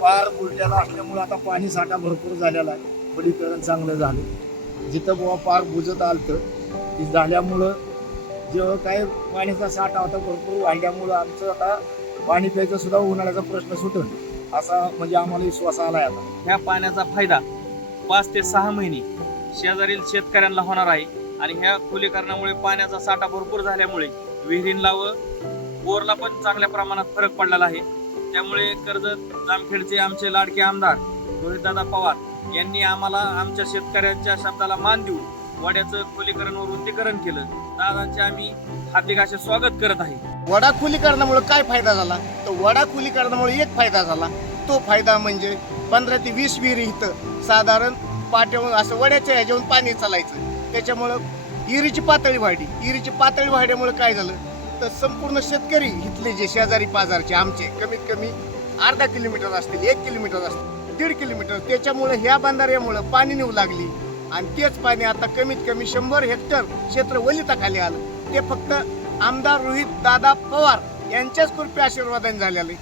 पार बुलट्याला असल्यामुळे आता पाणी साठा भरपूर झालेला आहे. पलीकरण चांगलं झालं. जिथं बुवा पार बुजत आलतं ती झाल्यामुळं जेव्हा काय पाण्याचा साठा होता भरपूर वाढल्यामुळं आमचं आता पाणी प्यायचं सुद्धा उन्हाळ्याचा प्रश्न सुटल असा म्हणजे आम्हाला विश्वास आला आता. ह्या पाण्याचा फायदा पाच ते सहा महिने शेजारील शेतकऱ्यांना होणार आहे आणि ह्या खोलीकरणामुळे पाण्याचा साठा भरपूर झाल्यामुळे विहिरींला व बोरला पण चांगल्या प्रमाणात फरक पडलेला आहे. त्यामुळे कर्जत जामखेडचे आमचे लाडके आमदार रोहितदादा पवार यांनी आम्हाला आमच्या शेतकऱ्यांच्या शब्दाला मान देऊन वड्याचं खोलीकरण व रुंदीकरण केलं. दादाचे आम्ही हार्दिक असे स्वागत करत आहे. वडा खुलीकरणामुळे काय फायदा झाला? तर वडा खुलीकरणामुळे एक फायदा झाला. तो फायदा म्हणजे पंधरा ते वीस विहिरी इथं साधारण पाट्यावर असं वड्याच्या ह्याच्यावरून पाणी चालायचं. त्याच्यामुळं इरीची पातळी वाढली. इरीची पातळी वाढल्यामुळे काय झालं? तर संपूर्ण शेतकरी इथले जे शेजारी पाजारचे आमचे कमीत कमी अर्धा किलोमीटर असतील एक किलोमीटर असतील दीड किलोमीटर त्याच्यामुळे ह्या बांधाऱ्यामुळं पाणी नेऊ लागली. आणि तेच पाणी आता कमीत कमी शंभर हेक्टर क्षेत्र वलिताखाली आलं. ते फक्त आमदार रोहित दादा पवार यांच्याच कृपया आशीर्वादाने झालेले.